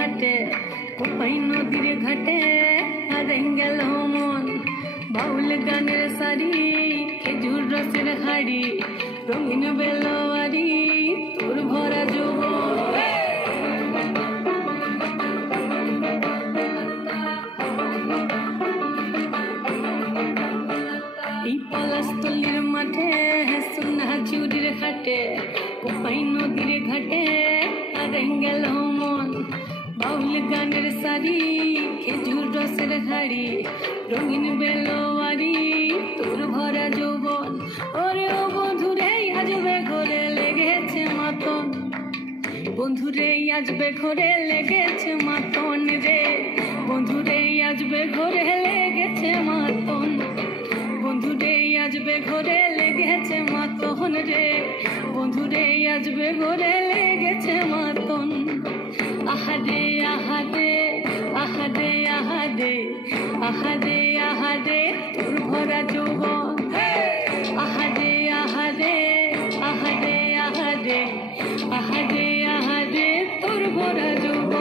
খাটে কোপাই নদীর ঘাটে হারে গেল মন বাউল গানের শাড়ি খেজুর রসের হাড়ি রঙিন বেলোয়ারি তোর ভরা যৌবন এই পলাশতলির মাঠে সোনা চুরির ঘাটে কোপাই নদীর ঘাটে হারে গেল মন বাউল গানের শাড়ি খেজুর রসের হাড়ি রঙিন বেলোয়ারি তোর ভরা যৌবন ওরে ও বন্ধুরে আজবে ঘরে লেগেছে মাতন বন্ধুরে আজবে ঘরে লেগেছে মাতন রে বন্ধুরে আজবে ঘরে লেগেছে মাতন বন্ধুরে আজবে ঘরে লেগেছে মাতন রে বন্ধুরে আজবে ঘরে লেগেছে মাতন আহাদে আহাদে আহাদে আহাদে আহাদে আহাদে তোর ভরা যৌবন আহাদে আহাদে আহাদে আহাদে আহাদে আহাদে তোর ভরা যৌবন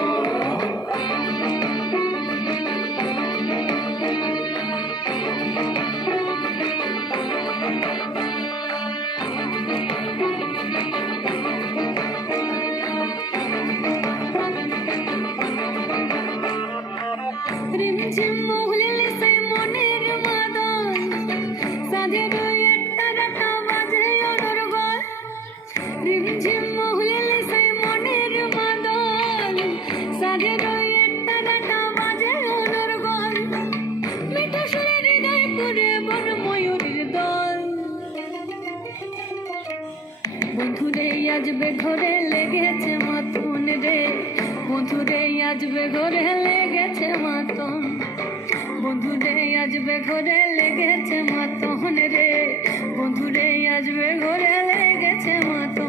রিমঝিম মহুলিলে সেই মনের মাদন সাধের একটা রাতা বাজে অনর্গল রিমঝিম মহুলিলে সেই মনের মাদন সাধের একটা রাতা বাজে অনর্গল মিঠা সুরে হৃদয় পুরে বন ময়ূরীর দল বন্ধুরে আজবে ঘরে লেগেছে মাতন রে বন্ধুরে আজবে ঘরে লেগেছে মাতন বন্ধুরে আজবে ঘরে লেগেছে মাতন রে বন্ধুরে আজবে ঘরে লেগেছে মাতন